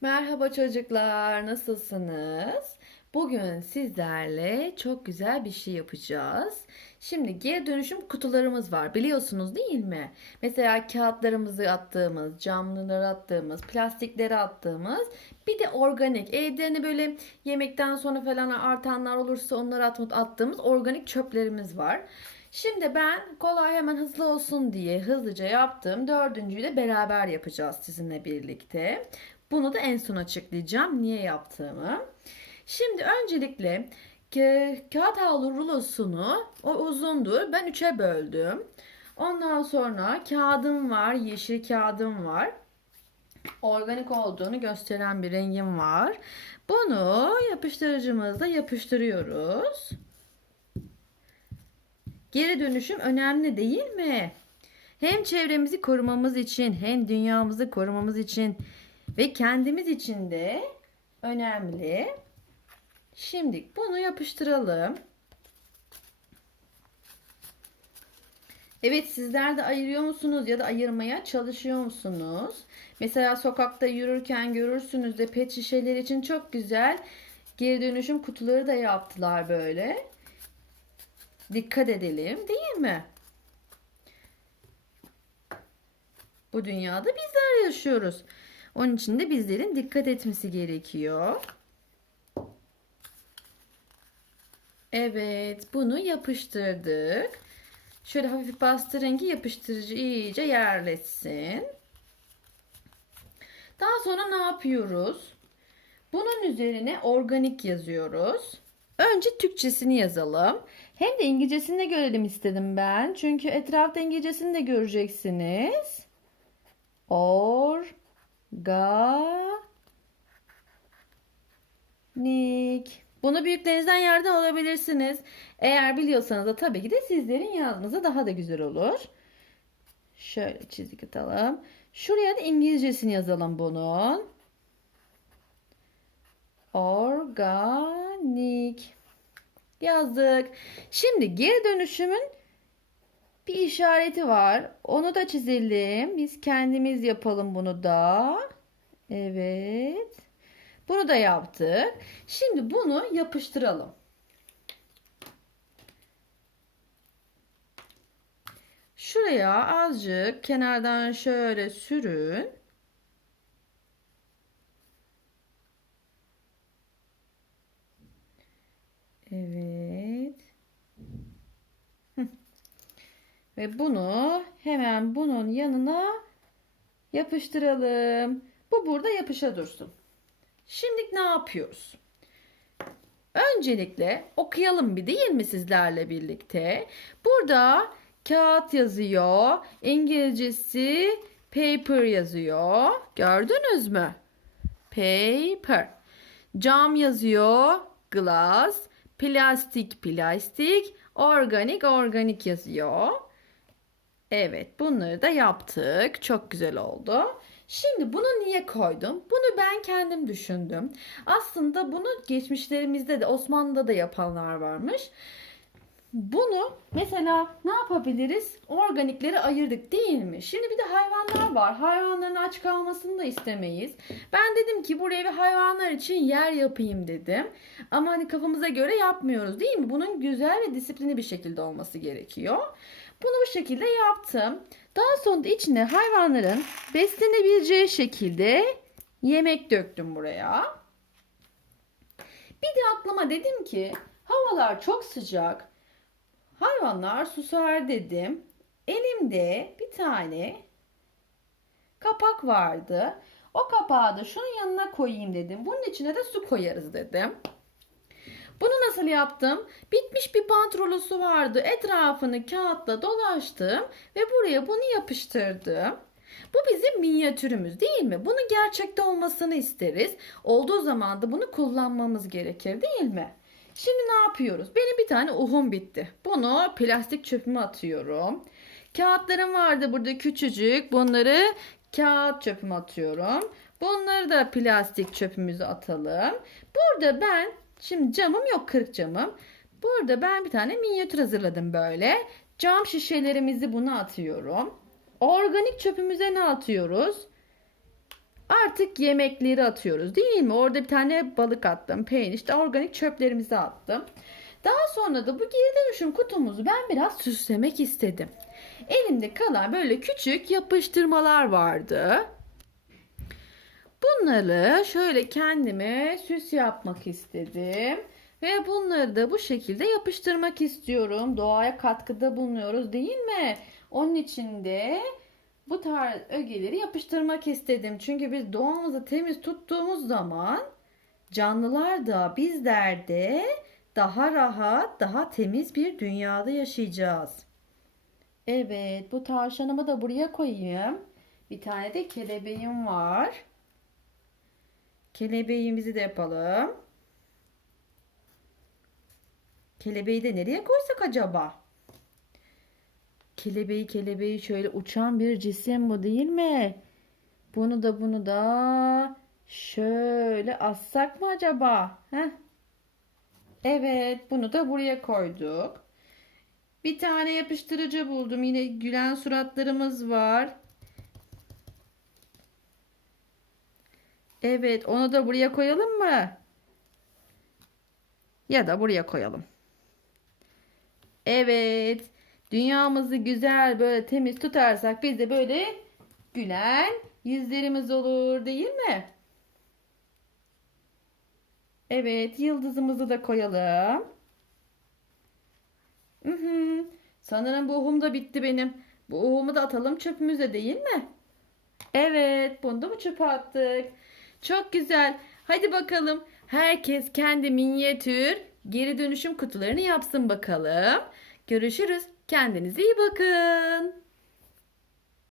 Merhaba çocuklar, nasılsınız? Bugün sizlerle çok güzel bir şey yapacağız. Şimdi geri dönüşüm kutularımız var, biliyorsunuz değil mi? Mesela kağıtlarımızı attığımız, camları attığımız, plastikleri attığımız, bir de organik, evde hani böyle yemekten sonra falan artanlar olursa onları attığımız organik çöplerimiz var. Şimdi ben kolay hemen hızlı olsun diye hızlıca yaptım. Dördüncüyü de beraber yapacağız sizinle birlikte. Bunu da en son açıklayacağım niye yaptığımı. Şimdi öncelikle ka- kağıt havlu rulosunu o uzundur. Ben üçe böldüm. Ondan sonra kağıdım var, yeşil kağıdım var. Organik olduğunu gösteren bir rengim var. Bunu yapıştırıcımızla yapıştırıyoruz. Geri dönüşüm önemli değil mi? Hem çevremizi korumamız için hem dünyamızı korumamız için ve kendimiz için de önemli. Şimdi bunu yapıştıralım. Evet sizler de ayırıyor musunuz ya da ayırmaya çalışıyor musunuz? Mesela sokakta yürürken görürsünüz de pet şişeler için çok güzel geri dönüşüm kutuları da yaptılar böyle. Dikkat edelim değil mi? Bu dünyada bizler yaşıyoruz. Onun için de bizlerin dikkat etmesi gerekiyor. Evet, bunu yapıştırdık. Şöyle hafif bastırın ki yapıştırıcı iyice yerleşsin. Daha sonra ne yapıyoruz? Bunun üzerine organik yazıyoruz. Önce Türkçesini yazalım. Hem de İngilizcesini de görelim istedim ben. Çünkü etrafta İngilizcesini de göreceksiniz. Organik. Bunu büyüklerinizden yardım alabilirsiniz. Eğer biliyorsanız da tabii ki de sizlerin yazmanıza daha da güzel olur. Şöyle çizik atalım. Şuraya da İngilizcesini yazalım bunun. Organik. Yazdık. Şimdi geri dönüşümün bir işareti var. Onu da çizelim. Biz kendimiz yapalım bunu da. Evet. Bunu da yaptık. Şimdi bunu yapıştıralım. Şuraya azıcık kenardan şöyle sürün. Evet. Hı. Ve bunu hemen bunun yanına yapıştıralım. Bu burada yapışa dursun. Şimdi ne yapıyoruz? Öncelikle okuyalım bir değil mi sizlerle birlikte? Burada kağıt yazıyor. İngilizcesi paper yazıyor. Gördünüz mü? Paper. Cam yazıyor. Glass. Plastik plastik. Organik organik yazıyor. Evet bunları da yaptık. Çok güzel oldu. Şimdi bunu niye koydum? Bunu ben kendim düşündüm. Aslında bunu geçmişlerimizde de Osmanlı'da da yapanlar varmış. Bunu mesela ne yapabiliriz? Organikleri ayırdık değil mi? Şimdi bir de hayvanlar var. Hayvanların aç kalmasını da istemeyiz. Ben dedim ki buraya bir hayvanlar için yer yapayım dedim. Ama hani kafamıza göre yapmıyoruz değil mi? Bunun güzel ve disiplinli bir şekilde olması gerekiyor. Bunu bu şekilde yaptım. Daha sonra da içine hayvanların beslenebileceği şekilde yemek döktüm buraya. Bir de aklıma dedim ki havalar çok sıcak. Hayvanlar susar dedim. Elimde bir tane kapak vardı. O kapağı da şunun yanına koyayım dedim. Bunun içine de su koyarız dedim. Bunu nasıl yaptım? Bitmiş bir pantolonu vardı. Etrafını kağıtla dolaştım ve buraya bunu yapıştırdım. Bu bizim minyatürümüz değil mi? Bunun gerçekte olmasını isteriz. Olduğu zaman da bunu kullanmamız gerekir değil mi? Şimdi ne yapıyoruz? Benim bir tane uhum bitti. Bunu plastik çöpüme atıyorum. Kağıtlarım vardı burada küçücük. Bunları kağıt çöpüme atıyorum. Bunları da plastik çöpümüze atalım. Burada ben Şimdi camım yok kırık camım. Burada ben bir tane minyatür hazırladım böyle. Cam şişelerimizi buna atıyorum. Organik çöpümüze ne atıyoruz? Artık yemekleri atıyoruz değil mi? Orada bir tane balık attım. Peynir işte organik çöplerimizi attım. Daha sonra da bu geri dönüşüm kutumuzu ben biraz süslemek istedim. Elimde kalan böyle küçük yapıştırmalar vardı. Bunları şöyle kendime süs yapmak istedim. Ve bunları da bu şekilde yapıştırmak istiyorum. Doğaya katkıda bulunuyoruz değil mi? Onun için de bu tarz ögeleri yapıştırmak istedim. Çünkü biz doğamızı temiz tuttuğumuz zaman canlılar da bizler de daha rahat, daha temiz bir dünyada yaşayacağız. Evet, bu tavşanımı da buraya koyayım. Bir tane de kelebeğim var. Kelebeğimizi de yapalım. Kelebeği de nereye koysak acaba? Kelebeği kelebeği şöyle uçan bir cisim bu değil mi? Bunu da bunu da şöyle assak mı acaba? Heh. Evet bunu da buraya koyduk. Bir tane yapıştırıcı buldum. Yine gülen suratlarımız var. Evet onu da buraya koyalım mı? Ya da buraya koyalım. Evet. Dünyamızı güzel böyle temiz tutarsak biz de böyle gülen yüzlerimiz olur değil mi? Evet, yıldızımızı da koyalım. Hı hı. Sanırım bu uhum da bitti benim. Bu uhumu da atalım çöpümüze değil mi? Evet, bunu da mı çöpe attık? Çok güzel. Hadi bakalım. Herkes kendi minyatür geri dönüşüm kutularını yapsın bakalım. Görüşürüz. Kendinize iyi bakın.